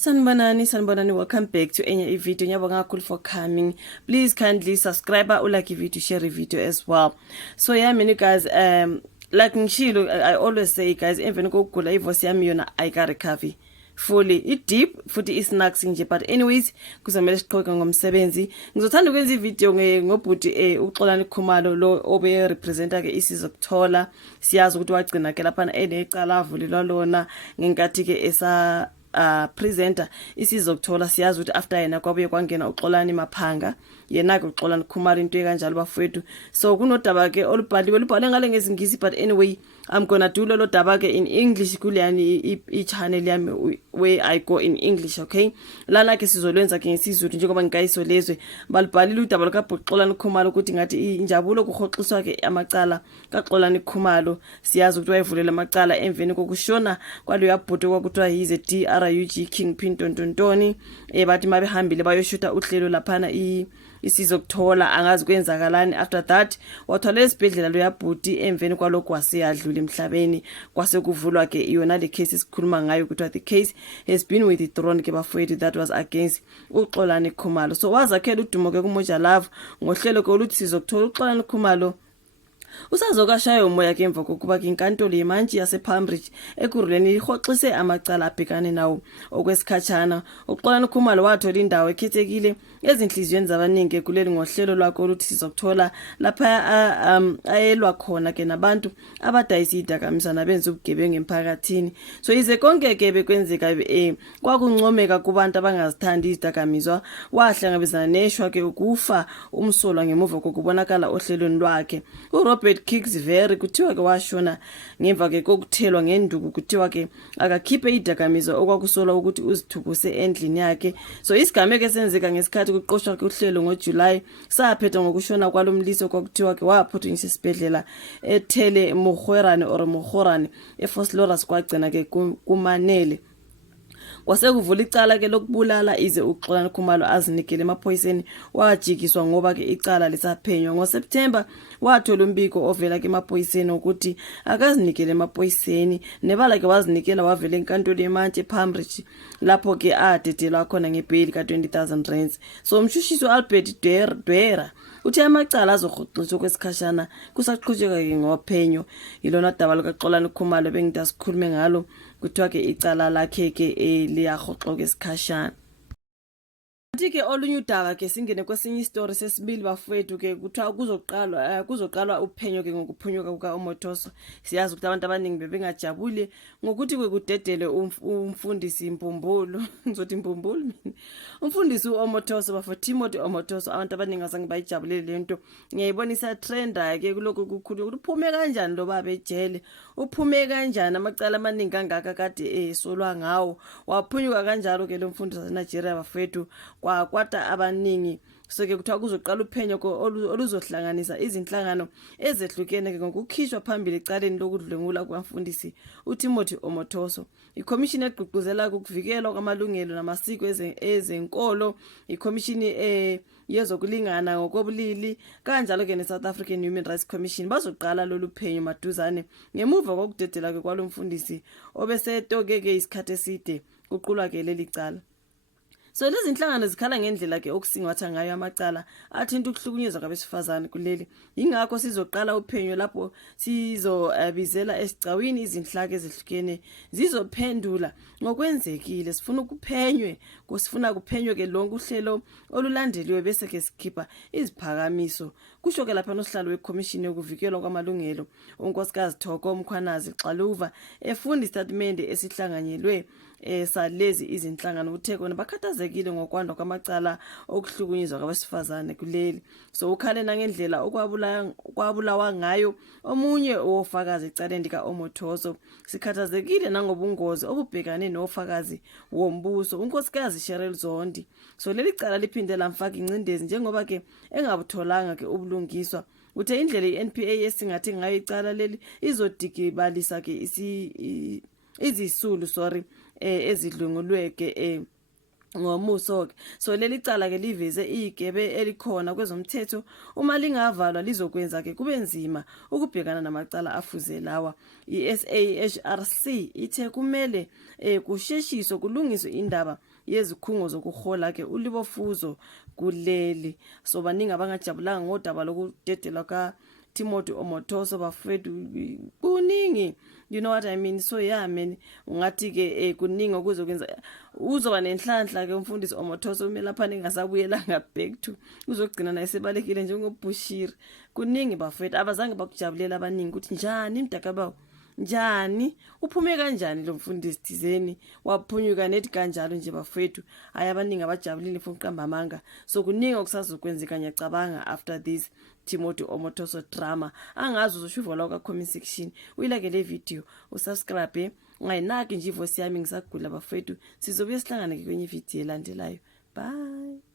Sanibonani, welcome back to enye video. Ngiyabonga kakhulu for coming. Please kindly subscribe, like video, share video as well. So yeah, many guys, like ngishilo, I always say guys, emveni kokugula ivoice yami yona ayika-recover fully. It deep futhi isnacks nje, but anyways kuzomela siqhoke ngomsebenzi. Ngizothanda ukwenza ivideo ngobhuti uXolani Khumalo lo obe representa ke isizokuthola. Siyazi ukuthi wagcina ke lapha enecala avulilwa lona ngenkathi ke esa presenter isizokuthola. Siyazi ukuthi after yena kwabuye kwangena uXolani Maphanga, yena ke uXolani Khumalo into kanjalo bafowethu. So kunodaba ke lubhale ngale ngezingisi, but anyway I'm gonna do lo daba ke in English kuleyani i-channel yami where I go in English, okay? Lana ke sizolwenza ke ngesizulu njengoba ngikayisolezwe balibhalile udaba lukaXolani Khumalo ukuthi ngathi injabulo kuhoxiswa ke amacala kaXolani Khumalo. Siyazi ukuthi wayevulela amacala emveni kokushona kwalo yabhuti kwakuthiwa yize DRUG Kingpin Ntontoni bathi mabehambile bayoshuta uhlelo laphana isizokuthola angazi kwenzakalani. After that wathola esibhedlela lo yabhuti emveni kwalokho waseyadlula emhlabeni kwase kuvulwa ke iyona le case esikhuluma ngayo ukuthi the case has been withdrawn ke bafowethu, that was against uXolani Khumalo. So wazakhela udumo ke kuMoja Love ngohlelo ke oluthi sizokuthola uXolani Khumalo usazokashaya umoya ke emva kokuba ke inkantolo yemantshi yasePalmbridge ekuruleni ihoxise amacala abhekane nawo okwesikhatshana. uXolani Khumalo wathola indawo ekhethekile ezinhliziyweni zabaningi kuleli ngohlelo lwakhe oluthi sizokuthola lapha ayelwa khona ke nabantu abadayisa idakamizwa nabenza ubugebengu emphakathini. So ize konke ke bekwenzeka kwakuncomeka kubantu abangazithandi izidakamizwa, wahlangabezana neshwa ke ukufa umsolwa ngemuva kokubonakala ohlelweni lwakhe. Robert Kingsbury kuthiwa ke washona ngemva ke kokuthelwa ngenduku, kuthiwa ke akakhiphe idakamizwa okwakusolwa ukuthi uzithubuse endlini yakhe. So isigameko esenzeka ngesikhathi kuqoshwa ke uhlelo ngoJuly saphetha ngokushona kwalomliso kwakuthiwa ke waphuthunyiswa esibhedlela eThele Mogorane eFosloras kwagcina ke kumanele. Kwasekuvula icala ke lokubulala ize uXolani Khumalo azinikele emaphoyiseni wajikiswa ngoba ke icala lisaphenywa. NgoSeptember wathola umbiko ovela ke emaphoyiseni ukuthi akazinikele emaphoyiseni, nebala ke wazinikela wavela enkantolo yemantshi ePalmbridge lapho ke adedelwa khona ngebheli ka20,000 rands. So umshushiso Albert Dwera uthi amacala azohoxiswa kwesikhashana kusaqhubeka ke ngophenyo. Yilona daba lukaXolani Khumalo bengida sikhulume ngalo, kuthiwa ke icala lakhe ke liyahoxwa kwesikhashana. Ke olunye udaba ke singene kwesinye istory sesibili bafowethu ke kuthiwa kuzoqalwa uphenyo ke ngokuphunyuka kukaOmothoso. Siyazi ukuthi abantu abaningi bebengajabule ngokuthi kudedele umfundisi Mpumbulu ngizothi Mpumbulu mina umfundisi uOmothoso bafowethu Timothy Omothoso. Abantu abaningi azange bayijabulele lento. Ngiyayibonisa trend ke kuloko kukhulu ukuthi uphume kanjani lo baba ejele, uphume kanjani amacala amaningi kangaka kade solwa ngawo, waphunyuka kanjalo ke lo mfundisi waseNigeria bafowethu kwata abaningi. So ke kuthiwa kuzoqala uphenyo oluzohlanganisa izinhlangano ezehlukene ke ngokukhishwa phambili ecaleni lokudlwengula kwamfundisi uTimothy Omothoso. Ikhomishini egqugquzela ukuvikelwa kwamalungelo namasiko ezenkolo, ikhomishini yezokulingana ngokobulili kanjalo ke neSouth African Human Rights Commission bazoqala lolu phenyo maduzane ngemuva kokudedela ke kwalomfundisi obesetoke ke isikhathi eside kuqulwa ke leli cala. So lezi inhlangano zikhala ngendlela ke okusingatha ngayo amacala athinta ukuhlukunyezwa kwabesifazane kuleli. Ingakho sizoqala uphenyo lapho sizobizela esigcawini izinhlaka ezihlukene zizophendula ngokwenzekile. Sifuna kuphenywe ke lonke uhlelo olulandeliwe bese ke sikhipha iziphakamiso. Kusho ke lapha nosihlalo weCommission yokuvikelwa kwamalungelo uNkosikazi Thoko Mkhwanazi Xaluva efunda istatement esihlanganyelwe salezi izinhlangano uthe kona bakhathazekile ngokwanda kwamacala okuhlukunyezwa kwabesifazane kuleli. So ukhalena ngendlela okwabulawa ngayo omunye ofakazi ecaleni kaOmothoso. Sikhathazekile nangobungozi obubhekane nofakazi wombuso uNkosikazi Cheryl Zondi. So leli cala liphinde lamfaka incindezi njengoba ke engabutholanga ke ubulungiswa. Uthe indlela iNPA esingathi ngayo icala leli izodikibalisa ke izisulu ezidlungulweke ngomuso ke. So leli cala ke liveze igebe elikhona kwezomthetho, uma lingavalwa lizokwenza ke kube nzima ukubhekana namacala afuze lawa. I-SAHRC ithe kumele kusheshiswe kulungiswe indaba yezikhungo zokuhola ke ulibofuzo kuleli. So baningi abangajabulanga ngodaba lokudedela ka Timothy Omotoso bafethu kuningi, you know what I mean. So yeah man, ungathi ke kuningi okuzokwenza, uzoba nenhlanhla ke umfundisi Omotoso kumele lapha ningasabuyela back to uzogcina naye sebalekile njengoBushiri. Kuningi bafethu abazange bakujabulela abaningi ukuthi njani mdakabawo, njani uphume kanjani lo mfundisi thizeni waphunyuka nethi kanjalo nje bafethu. Hayi abaningi abajabulile for uqamba amanga. So kuningi okusazokwenzeka ngiyacabanga after this Timothy Omotoso drama. Angazi uzoshuva la ka comment section, uyilike le video, usubscribe, ungayinaki nje ivoice yami ngisagula bafethu. Sizobuye sihlangane kwenye video elandelayo. Bye.